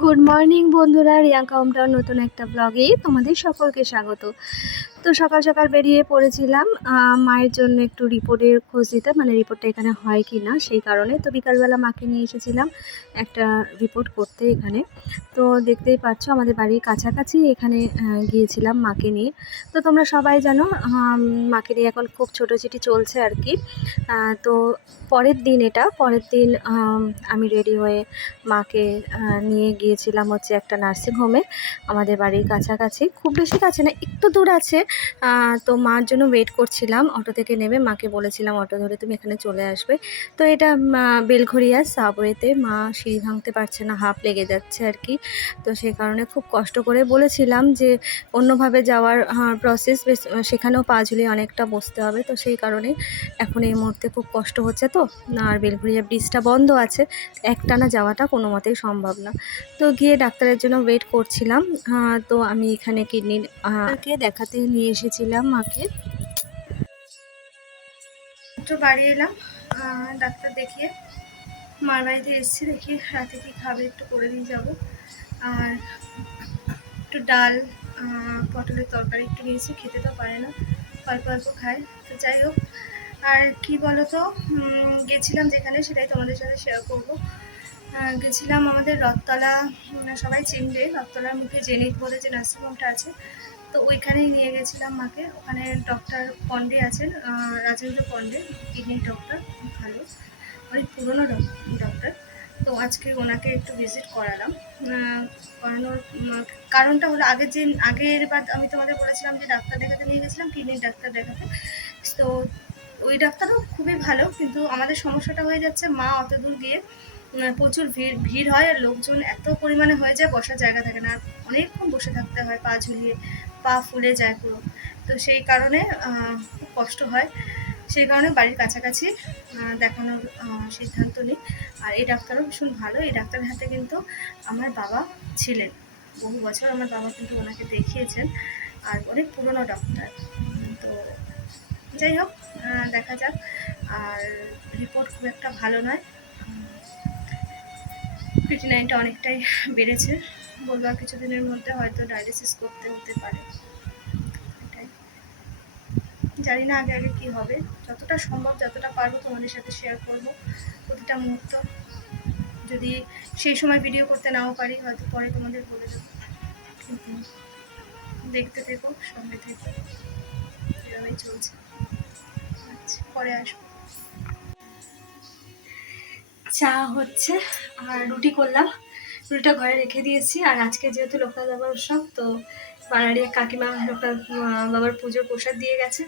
Good morning বন্ধুরা, Riyanka hometown নতুন একটা ব্লগে তোমাদের সকলকে স্বাগত। তো সকাল সকাল বেরিয়ে পড়েছিলাম মায়ের জন্য একটু রিপোর্টের খোঁজ দিতে, মানে রিপোর্টটা এখানে হয় কি না সেই কারণে। তো বিকালবেলা মাকে নিয়ে এসেছিলাম একটা রিপোর্ট করতে এখানে। তো দেখতেই পাচ্ছ আমাদের বাড়ির কাছাকাছি এখানে গিয়েছিলাম মাকে নিয়ে। তো তোমরা সবাই জানো মাকে নিয়ে এখন খুব ছোটোছুটি চলছে আর কি। তো পরের দিন আমি রেডি হয়ে মাকে নিয়ে গিয়েছিলাম হচ্ছে একটা নার্সিংহোমে আমাদের বাড়ির কাছাকাছি, খুব বেশি কাছে না, একটু দূর আছে। তো মার জন্য ওয়েট করছিলাম, অটো থেকে নেমে মাকে বলেছিলাম অটো ধরে তুমি এখানে চলে আসবে। তো এটা বেলঘরিয়া সাবওয়েতে, মা সিঁড়ি ভাঙতে পারছে না, হাঁপ লেগে যাচ্ছে আর কি। তো সেই কারণে খুব কষ্ট করে বলেছিলাম যে অন্যভাবে যাওয়ার প্রসেস, সেখানেও পা ঝুলিয়ে অনেকটা বসতে হবে। তো সেই কারণে এখন এই মুহূর্তে খুব কষ্ট হচ্ছে। তো আর বেলঘরিয়া ব্রিজটা বন্ধ আছে, একটানা যাওয়াটা কোনো মতেই সম্ভব না। তো গিয়ে ডাক্তারের জন্য ওয়েট করছিলাম। তো আমি এখানে কিডনির দেখাতে নিয়ে এসেছিলাম মাকে। একটু বাড়ি এলাম ডাক্তার দেখিয়ে, মার বাড়িতে এসেছি, দেখি রাতে কি খাবে একটু করে দিয়ে যাবো। আর একটু ডাল পটলের তরকারি একটু নিয়েছি, খেতে তো পারে না, অল্প অল্প খায়। তো যাই হোক, আর কি বলো তো, গেছিলাম যেখানে সেটাই তোমাদের সাথে শেয়ার করবো। গেছিলাম আমাদের রথতলা, সবাই চিনবে, রথতলার মুখে জেনিত বলে যে নার্সিংহোমটা আছে, তো ওইখানেই নিয়ে গেছিলাম মাকে। ওখানে ডক্টর পন্ডে আছেন, রাজেন্দ্র পন্ডে, কিডনির ডক্টর, খুব ভালো, অনেক পুরনো ডক্টর। তো আজকে ওনাকে একটু ভিজিট করালাম। করানোর কারণটা হলো, আগের বার আমি তোমাদের বলেছিলাম যে ডাক্তার দেখাতে নিয়ে গেছিলাম, কিডনির ডাক্তার দেখাতে। তো ওই ডাক্তারও খুবই ভালো, কিন্তু আমাদের সমস্যাটা হয়ে যাচ্ছে মা অত দূর গিয়ে প্রচুর ভিড় হয়, আর লোকজন এত পরিমাণে হয়ে যায়, বসার জায়গা থাকে না, আর অনেকক্ষণ বসে থাকতে হয়, পা ঝুলিয়ে, পা ফুলে যায় পুরো। তো সেই কারণে খুব কষ্ট হয়, সেই কারণে বাড়ির কাছাকাছি দেখানোর সিদ্ধান্ত নিই। আর এই ডাক্তারও ভীষণ ভালো, এই ডাক্তারের হাতে কিন্তু আমার বাবা ছিলেন বহু বছর, আমার বাবা কিন্তু ওনাকে দেখিয়েছেন, আর অনেক পুরনো ডাক্তার। তো যাই হোক, দেখা যাক। আর রিপোর্ট খুব একটা ভালো নয়, ক্রিটিনাইনটা অনেকটাই বেড়েছে, বলবো আর কিছুদিনের মধ্যে হয়তো ডায়ালিসিস করতে হতে পারে। এটাই জানি না আগে আগে কী হবে, যতটা সম্ভব যতটা পারবো তোমাদের সাথে শেয়ার করব প্রতিটা মুহূর্ত। যদি সেই সময় ভিডিও করতে নাও পারি, হয়তো পরে তোমাদের বলে দেবো, কিন্তু দেখতে থেকো, সঙ্গে থেকো, এভাবেই চলছে। আচ্ছা, পরে আসবো। চা হচ্ছে আর রুটি করলাম, রুটিটা ঘরে রেখে দিয়েছি। আর আজকে যেহেতু লোকনাথ বাবার উৎসব, তো পাড়ারই এক কাকিমা লোকনাথ বাবার পুজোর প্রসাদ দিয়ে গেছে,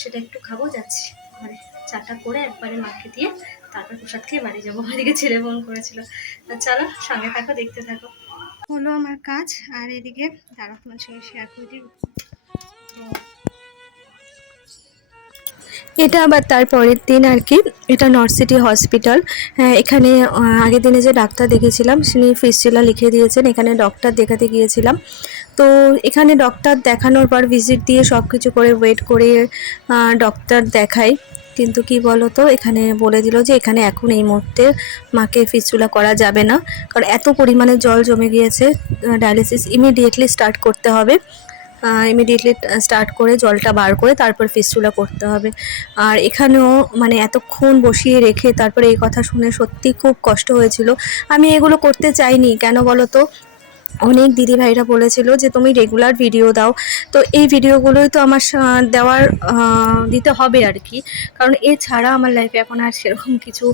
সেটা একটু খাবো, যাচ্ছি ঘরে। চাটা করে একবারে মাকে দিয়ে তারপর প্রসাদ খেয়ে বাড়ি যাবো। এদিকে ছেলে ফোন করেছিল। চলো সঙ্গে থাকো, দেখতে থাকো। হলো আমার কাজ, আর এদিকে দাঁড়া তোমার সঙ্গে শেয়ার করে দিই। এটা আবার তার পরের দিন আর কি। এটা নর্থ সিটি হসপিটাল। এখানে আগের দিনে যে ডাক্তার দেখেছিলাম তিনি ফিস্টুলা লিখে দিয়েছেন, এখানে ডক্টর দেখাতে গিয়েছিলাম। তো এখানে ডক্টর দেখানোর পর ভিজিট দিয়ে সব কিছু করে ওয়েট করে ডক্টর দেখাই, কিন্তু কি বলো তো, এখানে বলে দিল যে এখানে এখন এই মুহূর্তে মাকে ফিস্টুলা করা যাবে না, কারণ এত পরিমাণে জল জমে গিয়েছে, ডায়ালিসিস ইমিডিয়েটলি স্টার্ট করতে হবে। ইমিডিয়েটলি স্টার্ট করে জলটা বার করে তারপর ফিস্টুলা করতে হবে। আর এখানেও মানে এতক্ষণ বসিয়ে রেখে তারপরে এই কথা শুনে সত্যি খুব কষ্ট হয়েছিল। আমি এগুলো করতে চাইনি, কেন বলো তো, অনেক দিদিভাইরা বলেছিল যে তুমি রেগুলার ভিডিও দাও, তো এই ভিডিওগুলোই তো আমার দেওয়ার দিতে হবে আর কি, কারণ এছাড়া আমার লাইফে এখন আর সেরকম কিছু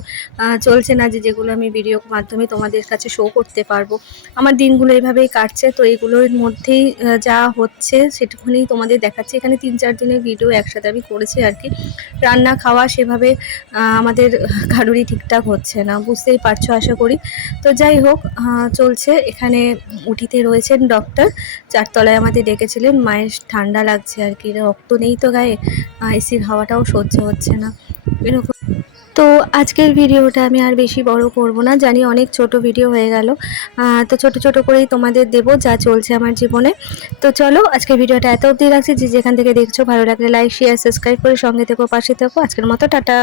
চলছে না যে যেগুলো আমি ভিডিওর মাধ্যমে তোমাদের কাছে শো করতে পারবো। আমার দিনগুলো এইভাবেই কাটছে, তো এগুলোর মধ্যেই যা হচ্ছে সেটুকুনি তোমাদের দেখাচ্ছি। এখানে 3-4 দিনের ভিডিও একসাথে আমি করেছি আর কি। রান্না খাওয়া সেভাবে আমাদের কারোরই ঠিকঠাক হচ্ছে না, বুঝতেই পারছো আশা করি। তো যাই হোক, চলছে। এখানে উঠিতে রয়েছেন ডক্টর, 4 তলায় আমাদের ডেকেছিলেন। মায়ের ঠান্ডা লাগছে আর কি, রক্ত নেই তো গায়ে, এসির হাওয়াটাও সহ্য হচ্ছে না এরকম। তো আজকের ভিডিওটা আমি আর বেশি বড় করব না, জানি অনেক ছোট ভিডিও হয়ে গেল। তো ছোট ছোট করেই তোমাদের দেব যা চলছে আমার জীবনে। তো চলো আজকের ভিডিওটা এত অবধি রাখছি, যে যেখান থেকে দেখছো ভালো লাগলে লাইক শেয়ার সাবস্ক্রাইব করে সঙ্গে থেকো, পাশে থেকো। আজকের মতো টাটা।